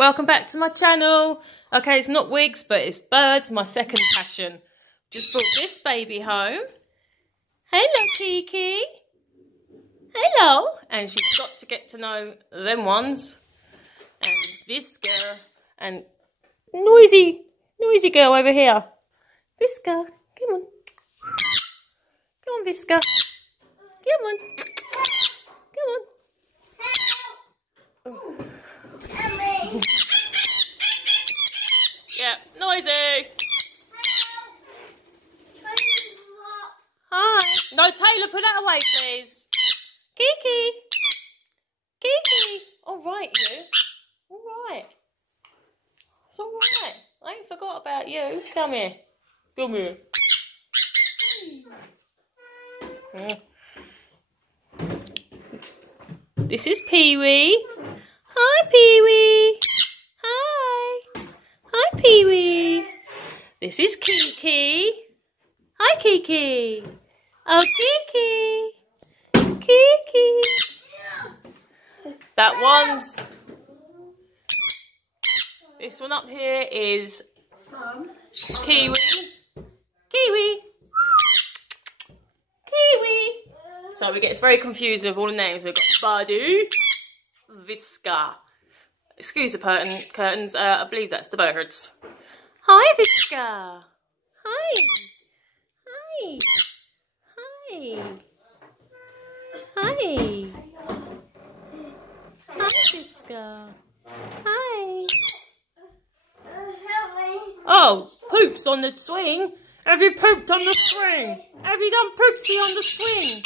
Welcome back to my channel. Okay, it's not wigs, but it's birds, my second passion. Just brought this baby home. Hello, Kiki. Hello. And she's got to get to know them ones. And this girl. And noisy girl over here. Visca, come on. Come on, Visca. Come on. Come on. Oh. Yeah, noisy. Hi. No, Taylor, put that away, please. Kiki. Kiki. All right, you. All right. It's all right. I ain't forgot about you. Come here. Come here. This is Pee-wee. Hi, Pee-wee. Hi. Hi, Pee-wee. This is Kiki. Hi, Kiki. Oh, Kiki. Kiki. That one's... This one up here is Kiwi. Kiwi. Kiwi. So we get, it's very confusing with all the names. We've got Buddy, Visca. Excuse the curtains, I believe that's the birds. Hi, Visca. Hi. Hi. Hi. Hi. Hi, Visca. Hi. Oh, poops on the swing. Have you pooped on the swing? Have you done poopsie on the swing?